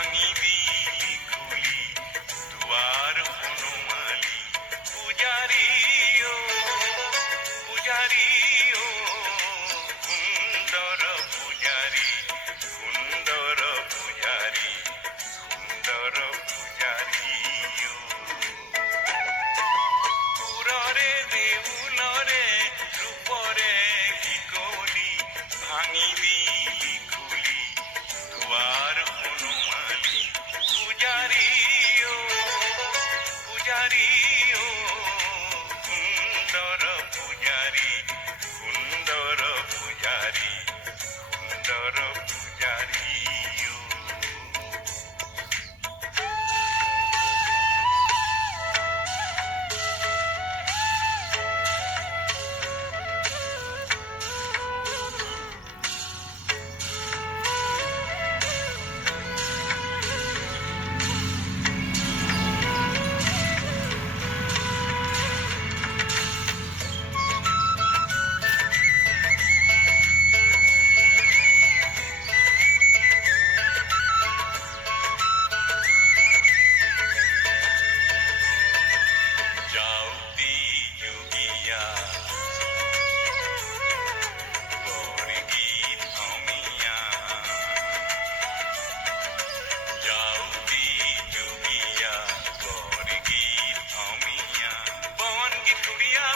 ভাঙি দিলি খুলি দুৱাৰ হনুমালি পূজাৰী অ পূজাৰী অ সুন্দৰ পূজাৰী সুন্দৰ পূজাৰী সুন্দৰ পূজাৰী অ সুৰৰে দেউলৰে ৰূপৰে শিকলি ভাঙি দিলি খুলি দুৱাৰ হনুমালি পূজাৰী অ পূজাৰী অ সুন্দৰ পূজাৰী সুন্দৰ পূজাৰী সুন্দৰ পূজাৰী অ যাওঁতি যোগীয়া বৰগীত অমিয়া যাওঁতি যোগীয়া বৰগীত অমিয়া বনগীত সুৰীয়া